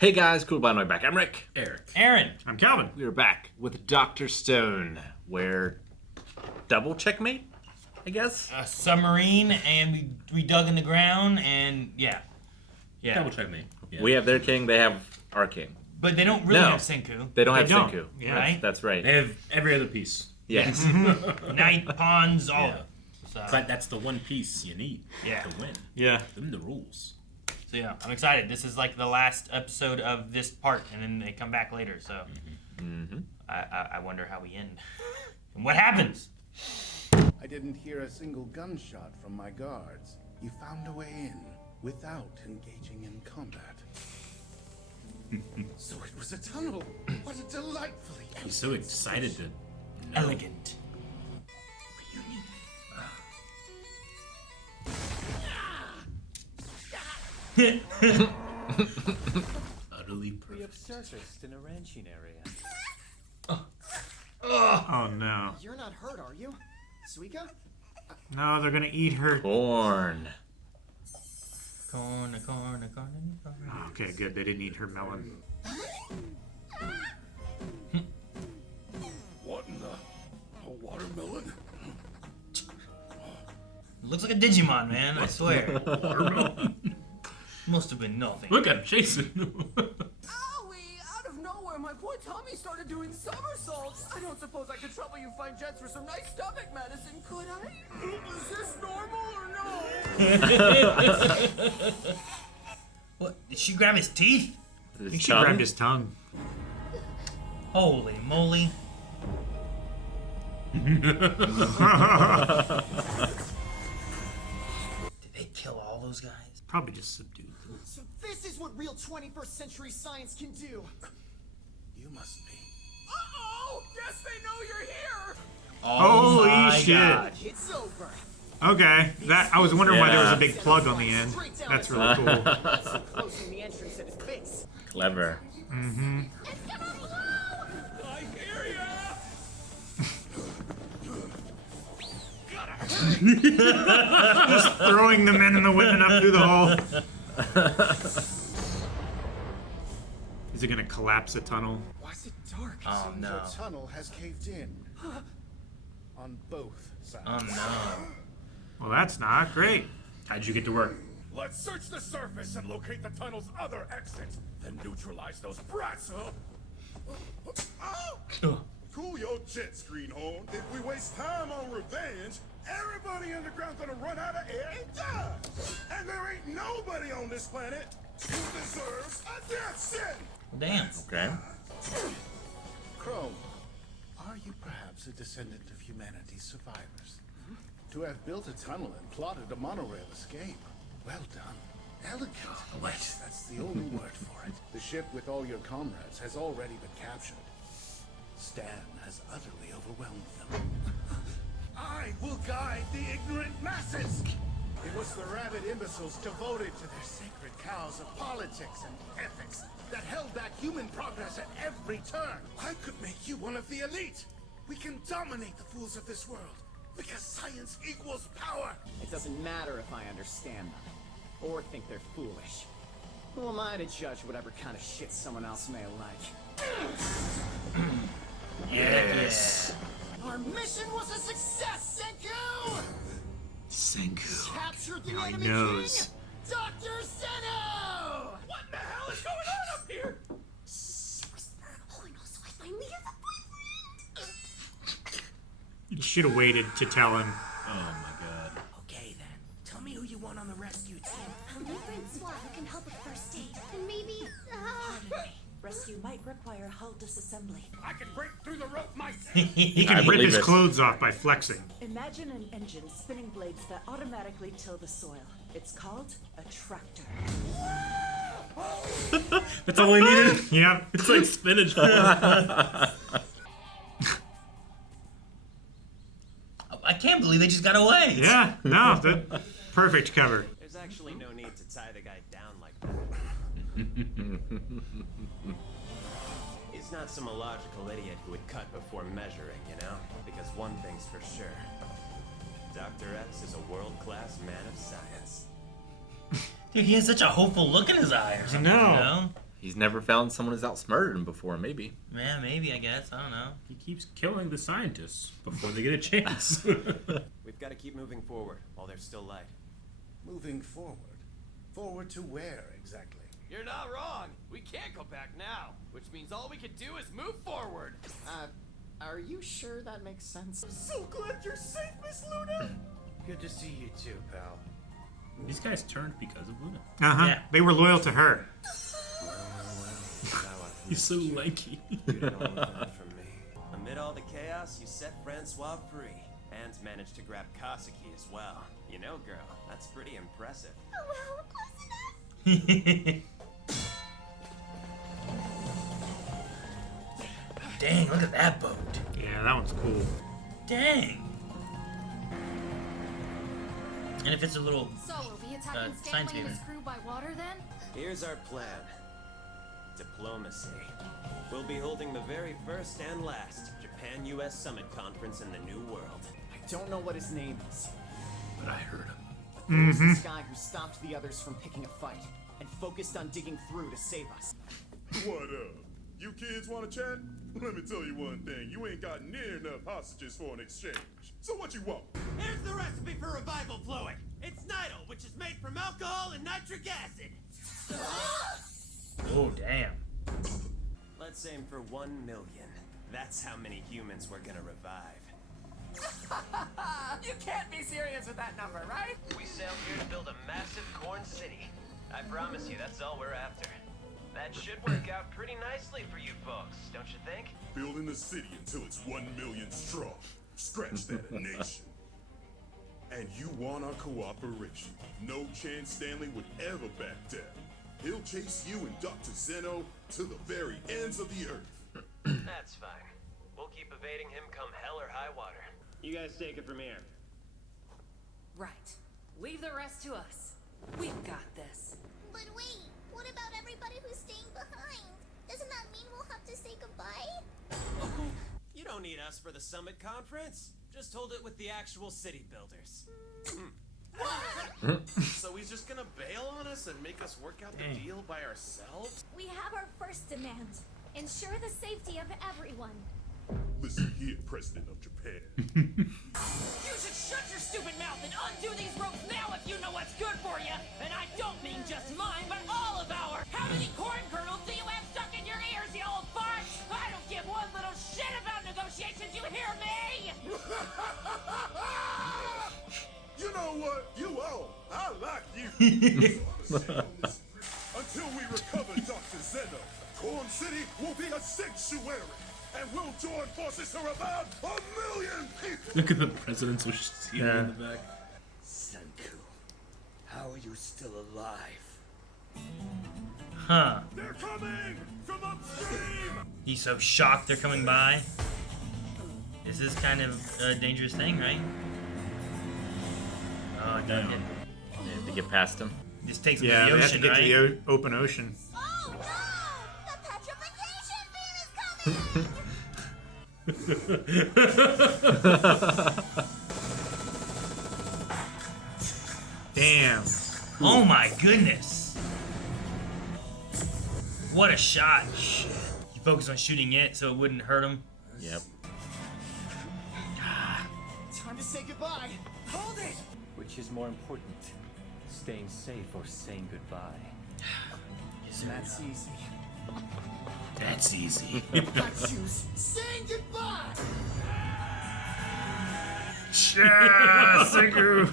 Hey guys, cool by my back. I'm Rick. Eric. Aaron. I'm Calvin. We are back with Dr. Stone, where double checkmate, I guess? A submarine, and we dug in the ground, and yeah. Double check me. Yeah. We have their king, they have our king. But they don't really No. have Senku. They don't have don't. Senku. Yeah. Right? That's right. They have every other piece. Yes. Knight, pawns, all Yeah. of it. So, But that's the one piece you need Yeah. to win. Yeah. Them the rules. so yeah, I'm excited. This is like the last episode of this part, and then they come back later. So I wonder how we end. And what happens? I didn't hear a single gunshot from my guards. You found a way in without engaging in combat. So it was a tunnel. What a delightfully He's so excited to know. Elegant. Reunion. Utterly We have perfect. surfaced in a ranching area. Oh no. You're not hurt, are you? Suika? No, they're gonna eat her. Corn. Corner. Okay, good. They didn't eat her melon. What in the... a watermelon? Looks like a Digimon, man. I swear. Must have been nothing. Look at Jason. Owie! Out of nowhere, my boy Tommy started doing somersaults. I don't suppose I could trouble you find Jets for some nice stomach medicine, could I? Is this normal or no? What? Did she grab his teeth? I think she grabbed his tongue. Holy moly. Did they kill all those guys? Probably just subdued them. So this is what real 21st century science can do. You must be. Uh-oh! Guess they know you're here! Oh Holy my shit. God. It's over. Okay, that I was wondering why there was a Yeah. big plug on the end. That's really cool. Closing the entrance at his base. Clever. I hear ya! Just throwing the men and the women up through the hole. Is it gonna collapse the tunnel? Why is it dark? Oh, Seems no. your tunnel has caved in. On both sides. Oh no. Well, that's not great. How'd you get to work? Let's search the surface and locate the tunnel's other exit. Then neutralize those brats, huh? Oh! Cool your jet, Greenhorn. If we waste time on revenge, everybody underground gonna run out of air and die. And there ain't nobody on this planet who deserves a death sentence. Damn. Okay. Chrome, are you perhaps a descendant of humanity's survivors? To have built a tunnel and plotted a monorail escape. Well done. Elegant. What? That's the only word for it. The ship with all your comrades has already been captured. Stan has utterly overwhelmed them. I will guide the ignorant masses. It was the rabid imbeciles devoted to their sacred cows of politics and ethics that held back human progress at every turn. I could make you one of the elite. We can dominate the fools of this world because science equals power. It doesn't matter if I understand them or think they're foolish. Who am I to judge whatever kind of shit someone else may like? Yes. Our mission was a success, Senku! Senku. Captured the Now he enemy knows. king, Dr. Xeno! What the hell is going on up here? Oh, and also I finally have a boyfriend. You should have waited to tell him. Oh my god. Okay then, tell me who you want on the rescue team. My friend Swat who can help with first aid. And maybe, Rescue might require hull disassembly. I can break through the rope myself. He can I rip believe his it. clothes off by flexing. Imagine an engine spinning blades that automatically till the soil. It's called a tractor. That's all we needed? Yep. It's like spinach. I can't believe they just got away. Yeah, no, that perfect cover. There's actually no need to tie the guy down like that. He's not some illogical idiot who would cut before measuring, you know? Because one thing's for sure. Dr. X is a world-class man of science. Dude, he has such a hopeful look in his eye or something, know. you know? He's never found someone who's outsmarted him before, maybe. Yeah, maybe, I guess. I don't know. He keeps killing the scientists before they get a chance. We've got to keep moving forward while there's still light. Moving forward. Forward to where exactly? You're not wrong. We can't go back now, which means all we can do is move forward. Are you sure that makes sense? I'm so glad you're safe, Miss Luna. Good to see you too, pal. These guys turned because of Luna. Yeah. They were loyal to her. He's so lanky. You did all of that from me. Amid all the chaos, you set Francois free and managed to grab Kaseki as well. You know, girl, that's pretty impressive. Oh, well, close enough. Dang, look at that boat. Yeah, that one's cool. Dang. And if it's a little... So, are we attacking science Stanley and his haven. crew by water then? Here's our plan. Diplomacy. We'll be holding the very first and last Japan-US Summit Conference in the New World. I don't know what his name is. But I heard him. There's this guy who stopped the others from picking a fight and focused on digging through to save us. What up? You kids want to chat? Let me tell you one thing. You ain't got near enough hostages for an exchange. So what you want? Here's the recipe for revival fluid. It's nitol, which is made from alcohol and nitric acid. Oh, damn. Let's aim for 1 million. That's how many humans we're gonna revive. You can't be serious with that number, right? We sailed here to build a massive corn city. I promise you, that's all we're after. That should work out pretty nicely for you folks, don't you think? Building a city until it's 1 million strong. Scratch that, a nation. And you want our cooperation. No chance Stanley would ever back down. He'll chase you and Dr. Xeno to the very ends of the earth. That's fine. We'll keep evading him come hell or high water. You guys take it from here. Right. Leave the rest to us. We've got this. But wait, what about everybody who's staying behind? Doesn't that mean we'll have to say goodbye? You don't need us for the summit conference. Just hold it with the actual city builders. So he's just gonna bail on us and make us work out the deal by ourselves? We have our first demand. Ensure the safety of everyone. Listen here, President of Japan. You should shut your stupid mouth and undo these ropes now if you know what's good for you. And I don't mean just mine, but all of our. How many corn kernels do you have stuck in your ears, you old fart? I don't give one little shit about negotiations, you hear me? You know what? You own. I like you. Until we recover Dr. Xeno, Corn City will be a sanctuary. And we'll join forces to revive 1 million people. Look at the presidential seal in the back. Senku, how are you still alive? Huh. They're coming from upstream. He's so shocked they're coming by. This is kind of a dangerous thing, right? Oh, it doesn't get... They have to get past him. This takes him Yeah, to the they ocean, have to get right? to the open ocean. Oh no! The petrification fear is coming! Damn. Oh my goodness! What a shot! You focus on shooting it so it wouldn't hurt him. Yep. Time to say goodbye. Hold it! Which is more important, staying safe or saying goodbye? That's easy. That's easy. I choose saying goodbye! Yeah, Senku.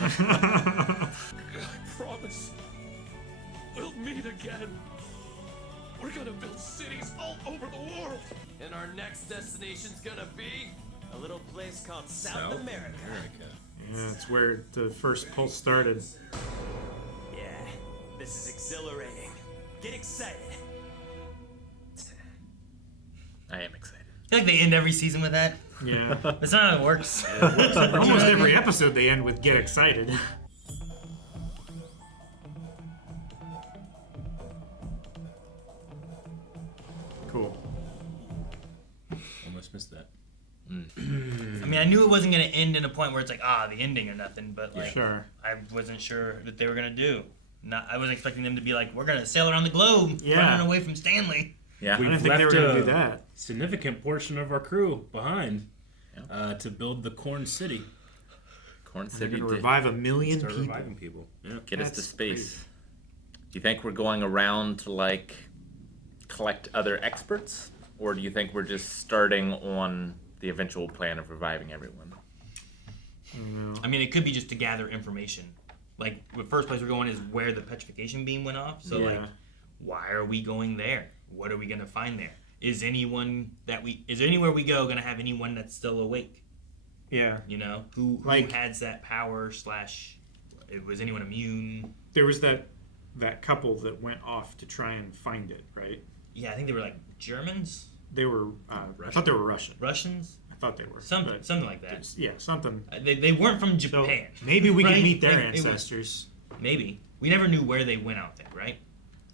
I promise. We'll meet again. We're gonna build cities all over the world. And our next destination's gonna be A little place called South America. Yeah, that's where the first pulse started. Yeah, this is exhilarating. Get excited. I am excited. I feel like they end every season with that. Yeah. That's not how it works. Almost every episode they end with "Get excited." Cool. Almost missed that. I mean, I knew it wasn't going to end in a point where it's like, the ending or nothing, but like, Sure. I wasn't sure that they were going to do. I wasn't expecting them to be like, we're going to sail around the globe, Yeah. running away from Stanley. Yeah. I didn't We've think they were left going to a do that. significant portion of our crew behind to build the Corn City. Corn They're City going to did revive 1 million Start people. reviving people. Yeah. get us to That's space. crazy. Do you think we're going around to like collect other experts, or do you think we're just starting on the eventual plan of reviving everyone? I mean, it could be just to gather information. Like, the first place we're going is where the petrification beam went off. So, like, why are we going there? What are we going to find there? Is anywhere we go going to have anyone that's still awake? Yeah. You know? Who has that power / was anyone immune? There was that couple that went off to try and find it, right? Yeah, I think they were like Germans? They were, I thought they were Russian. Russians? I thought they were. Something like that. Something. They weren't from Japan. So maybe we right? could meet their Like, ancestors. Maybe. We never knew where they went out there, right?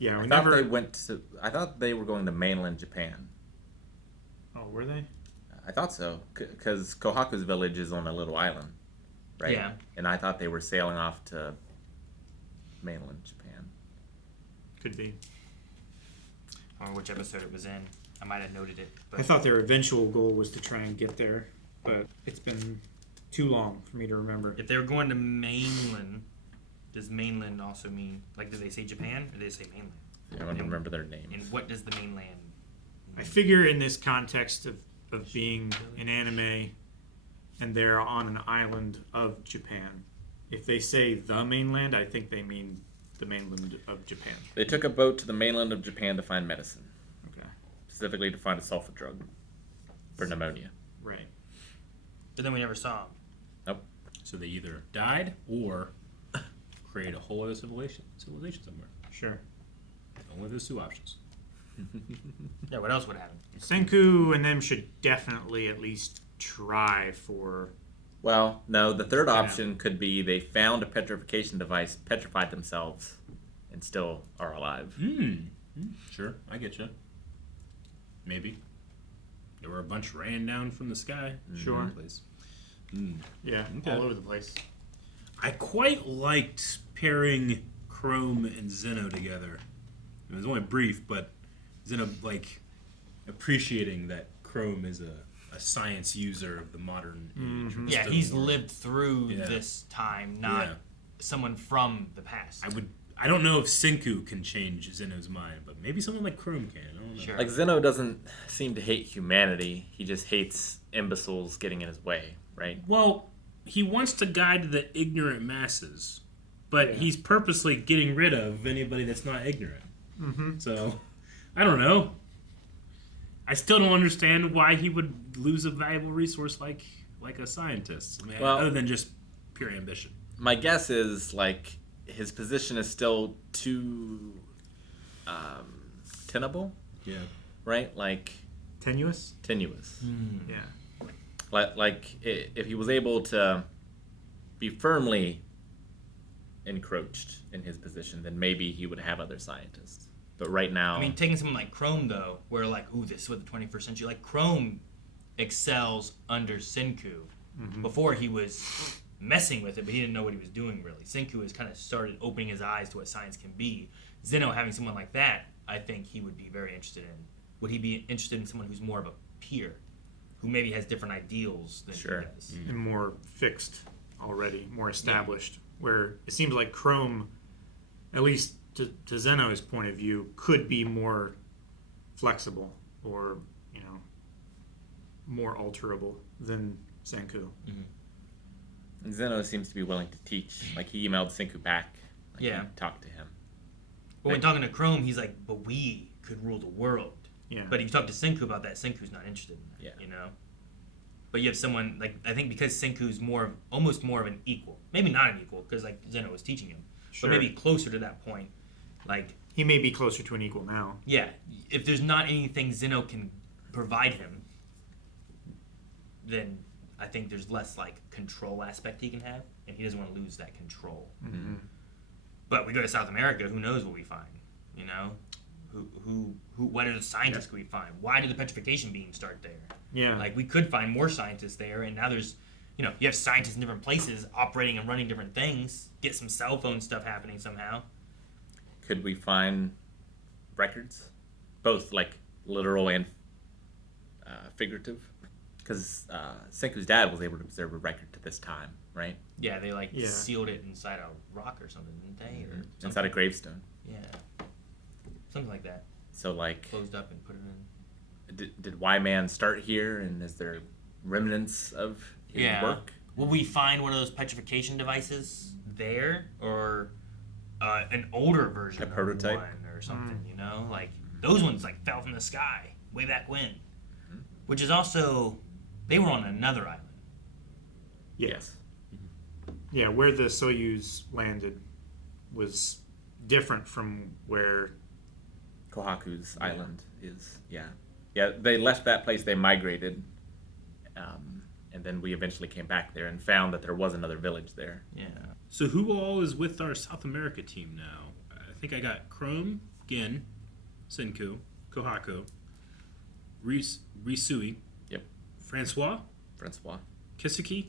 Yeah, I thought they were going to mainland Japan. Oh, were they? I thought so, because Kohaku's village is on a little island, right? Yeah. And I thought they were sailing off to mainland Japan. Could be. I don't know which episode it was in. I might have noted it. But I thought their eventual goal was to try and get there, but it's been too long for me to remember. if they were going to mainland, does mainland also mean, like, did they say Japan or did they say mainland? I don't remember their names. And what does the mainland I figure in this context of being an anime and they're on an island of Japan, if they say the mainland, I think they mean the mainland of Japan. They took a boat to the mainland of Japan to find medicine. Okay. Specifically to find a sulfa drug for pneumonia. Right. But then we never saw them. Nope. So they either died or create a whole other civilization somewhere. Sure. Only those 2 options. Yeah, what else would happen? Senku and them should definitely at least try for... Well, no, the third option could be they found a petrification device, petrified themselves, and still are alive. Sure, I get you. Maybe. There were a bunch ran down from the sky. Sure. Place. Yeah, Okay. all over the place. I quite liked pairing Chrome and Xeno together. It was only brief, but Xeno, like, appreciating that Chrome is a science user of the modern age. or Yeah, still he's more- lived through Yeah. this time, not someone from the past. I don't know if Senku can change Zeno's mind, but maybe someone like Chrome can. I don't know. Sure. Like, Zeno doesn't seem to hate humanity. He just hates imbeciles getting in his way, right? Well, he wants to guide the ignorant masses, but he's purposely getting rid of anybody that's not ignorant. Mm-hmm. So, I don't know. I still don't understand why he would lose a valuable resource like a scientist. I mean, Well- other than just pure ambition. My guess is, like, his position is still too tenable, Yeah. right? Like, Tenuous? tenuous. Yeah. If he was able to be firmly encroached in his position, then maybe he would have other scientists. But right now, I mean, taking something like Chrome, though, where like, ooh, this is what the 21st century, like Chrome excels under Senku. Before he was messing with it, but he didn't know what he was doing really. Senku has kind of started opening his eyes to what science can be. Zeno, having someone like that, I think he would be very interested in. Would he be interested in someone who's more of a peer, who maybe has different ideals than Sure. he does? And more fixed already, more established. Where it seems like Chrome, at least to Zeno's point of view, could be more flexible or, more alterable than Senku. and Zeno seems to be willing to teach. Like, he emailed Senku back. Like, Yeah. he talked to him. But when talking to Chrome, he's like, but we could rule the world. Yeah. But if you talk to Senku about that, Senku's not interested in that, But you have someone, like, I think because Senku's almost more of an equal. Maybe not an equal, because, like, Zeno was teaching him. Sure. But maybe closer to that point. Like, He may be closer to an equal now. yeah, if there's not anything Zeno can provide him, then I think there's less, like, control aspect he can have, and he doesn't want to lose that control. Mm-hmm. But we go to South America, who knows what we find, What are the scientists can we find? Why did the petrification beam start there? Yeah. Like, we could find more scientists there, and now there's, you have scientists in different places operating and running different things. Get some cell phone stuff happening somehow. Could we find records? Both, like, literal and figurative? Because Senku's dad was able to preserve a record to this time, right? Yeah, they, sealed it inside a rock or something, didn't they? Or something. Inside a gravestone. Yeah. Something like that. So, like... Closed up and put it in. Did Y-Man start here, and is there remnants of his work? Will we find one of those petrification devices there, or an older version, a prototype, of one or something? Like those ones fell from the sky way back when, which is also they were on another island. Yes. Yeah, where the Soyuz landed was different from where Kohaku's island is. Yeah, they left that place, they migrated, and then we eventually came back there and found that there was another village there. Yeah. So who all is with our South America team now? I think I got Chrome, Gin, Senku, Kohaku, Risui, yep, Francois, Kisuki,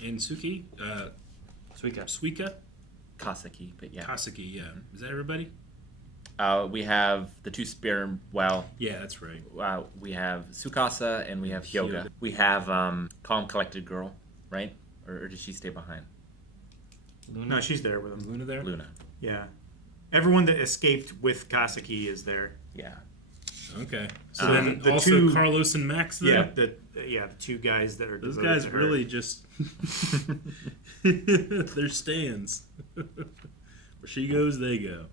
and Suki, Suika, Kasaki, but yeah. Kasaki, yeah. Is that everybody? We have the two spear. Well, yeah, that's right. We have Tsukasa and we have Hyoga. We have Calm Collected Girl, right? Or did she stay behind? Luna? No, she's there with him. Luna there? Luna. Yeah. Everyone that escaped with Kasaki is there. Yeah. Okay. So then the also two, Carlos and Max there? Yeah, the two guys that are those guys really just they're stands. Where she goes, they go.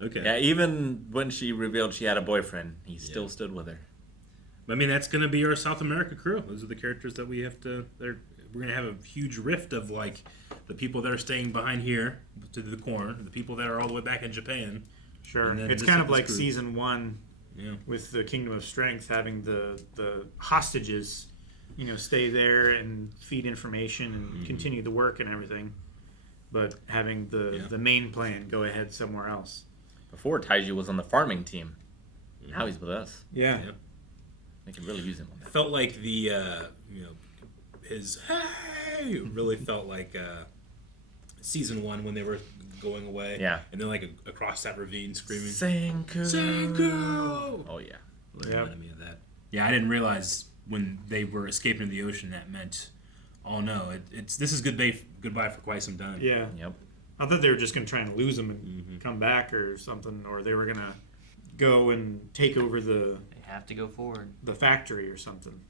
Okay. Yeah, even when she revealed she had a boyfriend, he still stood with her. I mean, that's going to be our South America crew. Those are the characters that we have to... We're going to have a huge rift of, the people that are staying behind here to the corner, the people that are all the way back in Japan. Sure. It's kind of like crew. Season 1 with the Kingdom of Strength, having the hostages, stay there and feed information and continue the work and everything. But having the main plan go ahead somewhere else. Before, Taiji was on the farming team. Now he's with us. Yeah. They can really use him on that. Felt like the, his hey really felt like season 1 when they were going away. Yeah. And then, across that ravine screaming, Senku! Senku! Oh, yeah. Reminded me of that. Yeah, I didn't realize when they were escaping the ocean that meant, oh no, this is goodbye for quite some time. Yeah. Yep. I thought they were just going to try and lose them and come back or something, or they were going to go and take over They have to go forward. The factory or something,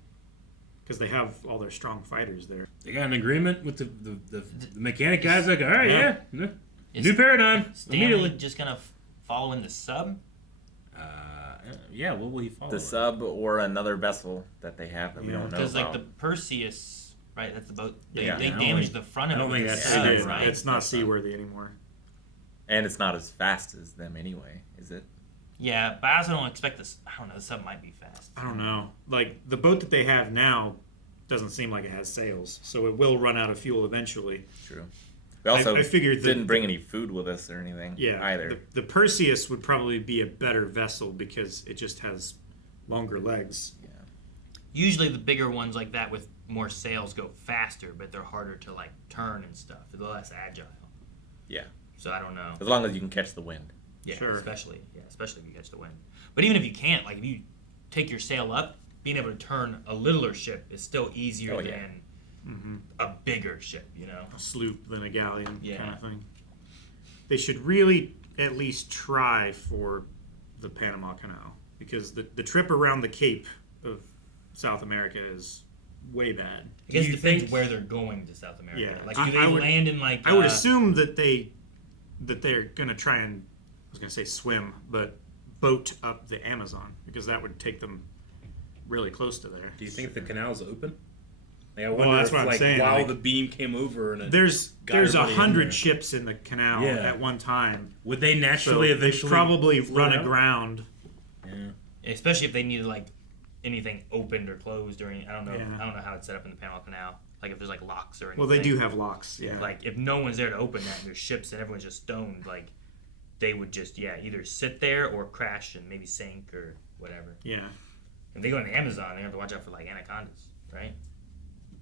because they have all their strong fighters there. They got an agreement with the mechanic guys. Like, all right, new paradigm. Stanley just going to follow in the sub? Yeah, what will he follow? The sub or another vessel that they have that we don't know because about. the Perseus. Right, that's the boat. They Yeah. damaged the front of it. I don't think with that's the sub, it. right? It's not seaworthy anymore. And it's not as fast as them anyway, is it? Yeah, but I also don't expect this. I don't know. The sub might be fast. I don't know. The boat that they have now doesn't seem like it has sails, so it will run out of fuel eventually. True. We also I figured didn't bring any food with us or anything either. The Perseus would probably be a better vessel because it just has longer legs. Yeah. Usually the bigger ones like that with more sails go faster, but they're harder to turn and stuff. They're less agile. Yeah. So I don't know. As long as you can catch the wind. Yeah, sure. especially if you catch the wind. But even if you can't, if you take your sail up, being able to turn a littler ship is still easier than a bigger ship, A sloop than a galleon kind of thing. They should really at least try for the Panama Canal, because the trip around the Cape of South America is way bad. I guess it depends where they're going to South America. Yeah. Do they land in I would assume that they're going to try and, I was going to say swim, but boat up the Amazon, because that would take them really close to there. Do you think the canal's open? I wonder that's what I'm saying. While the beam came over and there's 100 ships in the canal at one time. Would they naturally eventually probably run aground? Yeah. Especially if they needed anything opened or closed or I don't know. I don't know how it's set up in the Panama Canal. If there's locks or anything. Well, they do have locks. Yeah. If no one's there to open that and there's ships and everyone's just stoned, they would just either sit there or crash and maybe sink or whatever. Yeah. If they go to the Amazon, they have to watch out for like anacondas, right?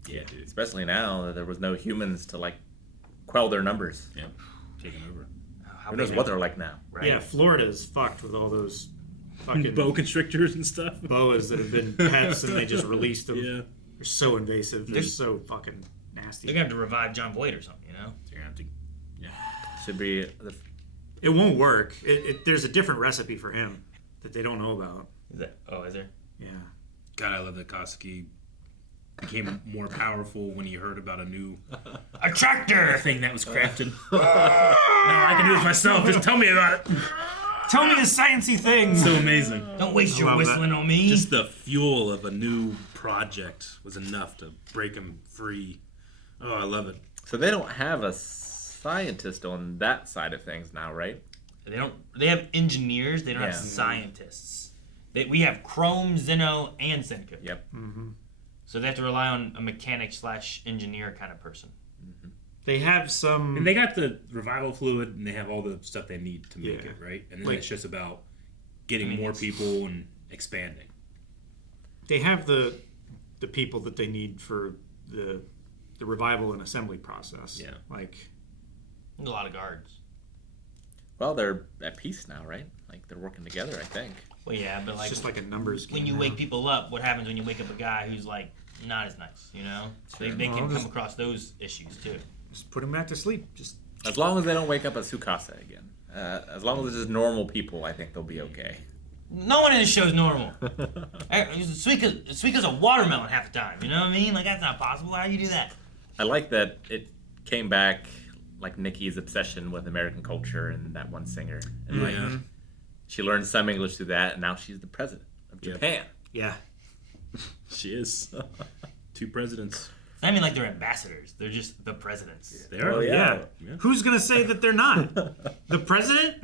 Yeah, dude. Especially now that there was no humans to like quell their numbers. Yep. Taking over. Who knows what they're like now? Right? Yeah, Florida's fucked with all those fucking Boa constrictors and stuff. boas that have been pets and they just released them. Yeah. They're so invasive. They're so fucking nasty. They're gonna have to revive John Boyd or something, you know? You're gonna have to. Yeah. Should be. It won't work. There's a different recipe for him that they don't know about. Is that? Oh, is there? Yeah. God, I love that Koski became more powerful when he heard about a new A tractor thing that was crafted. No, I can do this myself. Just tell me about it. Tell me the sciencey things. So amazing. Don't waste your love whistling that. on me. Just the fuel of a new project was enough to break him free. Oh, I love it. So they don't have a scientist on that side of things now, right? They don't. They have engineers. They don't have Yeah. scientists. We have Chrome, Xeno, and Senku. Yep. Mm-hmm. So they have to rely on a mechanic / engineer kind of person. They have some. And they got the revival fluid, and they have all the stuff they need to make Yeah. it, right? And then Like- it's just about getting more people and expanding. They have the people that they need for the revival and assembly process. Yeah. Like A lot of guards. Well, they're at peace now, right? Like they're working together, I think. Well, yeah, but like it's just like a numbers game. when you now. wake people up, what happens when you wake up a guy who's like not as nice? You know, they Well, can just- come across those issues too. Just put him back to sleep. Just As long as they don't wake up a Sukasa again. As long as it's just normal people, I think they'll be okay. No one in this show's normal. Suika's a watermelon half the time. You know what I mean? Like that's not possible. How do you do that? I like that it came back like Nikki's obsession with American culture and that one singer. And like Yeah. she learned some English through that, and now she's the president of Yep. Japan. yeah. She is. 2 presidents. I mean, like they're ambassadors. They're just the presidents. They are. Well, Yeah. Yeah. Who's gonna say that they're not? The president?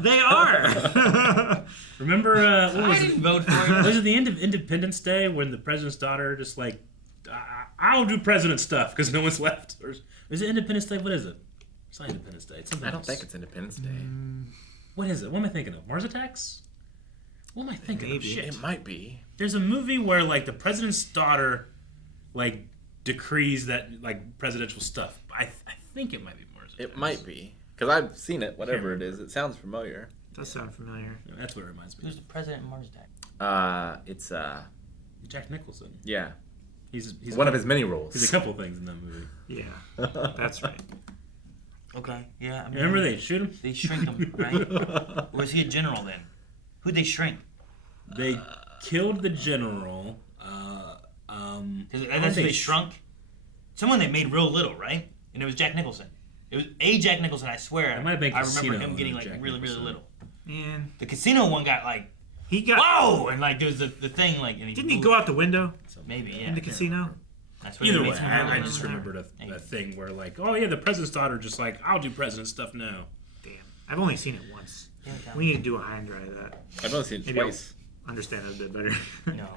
They are. Remember, what I was didn't it? vote for it. Was it the end of Independence Day when the president's daughter just like, I'll do president stuff because no one's left? Or is it Independence Day? What is it? It's not Independence Day. It's something I don't else. think it's Independence Day. What is it? What am I thinking of? Mars Attacks? What am I thinking of? Maybe. Shit. It might be. There's a movie where like the president's daughter like decrees that like presidential stuff. I think it might be Mars Attacks. It might be. Because I've seen it, whatever it is. It sounds familiar. Does sound familiar. Yeah, that's what it reminds me Who's of. the president in Mars Attack? It's Jack Nicholson. yeah. He's One of his many roles. He's a couple things in that movie. Yeah. That's right. Okay, yeah. I mean, Remember they shoot him? They shrink him, right? Or was he a general then? Who'd they shrink? They killed the general. That's who they shrunk. Someone they made real little, right? And it was Jack Nicholson. It was a Jack Nicholson, I swear. It might have been I remember Casino him getting like Jack really, Nicholson. really little. Man. The casino one got like, He got. whoa! And like there was the thing like. And Didn't he go out the window Maybe, yeah. in the casino? That's what Either it way, is. I just remembered a thing where like, oh yeah, the president's daughter just like, I'll do president stuff now. Damn. I've only seen it once. Yeah, We need to do a high and dry of that. I've only seen it Maybe I'll twice. understand it a bit better. No.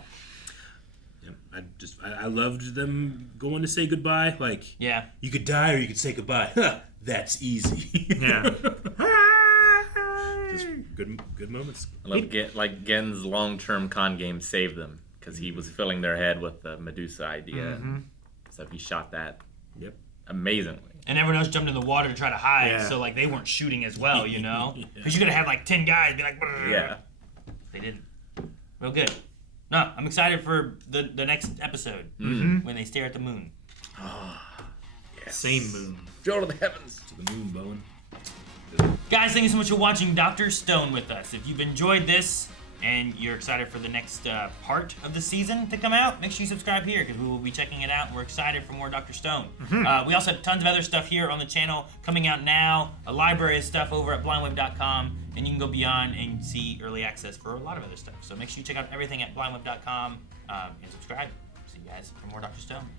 Yeah, I loved them going to say goodbye. Like, Yeah. you could die or you could say goodbye. That's easy. Yeah. Just good moments. I love Gen's long-term con game saved them because he was filling their head with the Medusa idea. So he shot that Yep. amazingly. And everyone else jumped in the water to try to hide, Yeah. so like they weren't shooting as well, you know? Because you could have had like 10 guys be like, brrr. Yeah. They didn't. Real good. No, I'm excited for the next episode when they stare at the moon. Same moon. Go to the heavens. To the moon, Bowen. Guys, thank you so much for watching Dr. Stone with us. If you've enjoyed this and you're excited for the next part of the season to come out, make sure you subscribe here because we will be checking it out. We're excited for more Dr. Stone. We also have tons of other stuff here on the channel coming out now, a library of stuff over at blindweb.com, and you can go beyond and see early access for a lot of other stuff. So make sure you check out everything at blindweb.com and subscribe. See you guys for more Dr. Stone.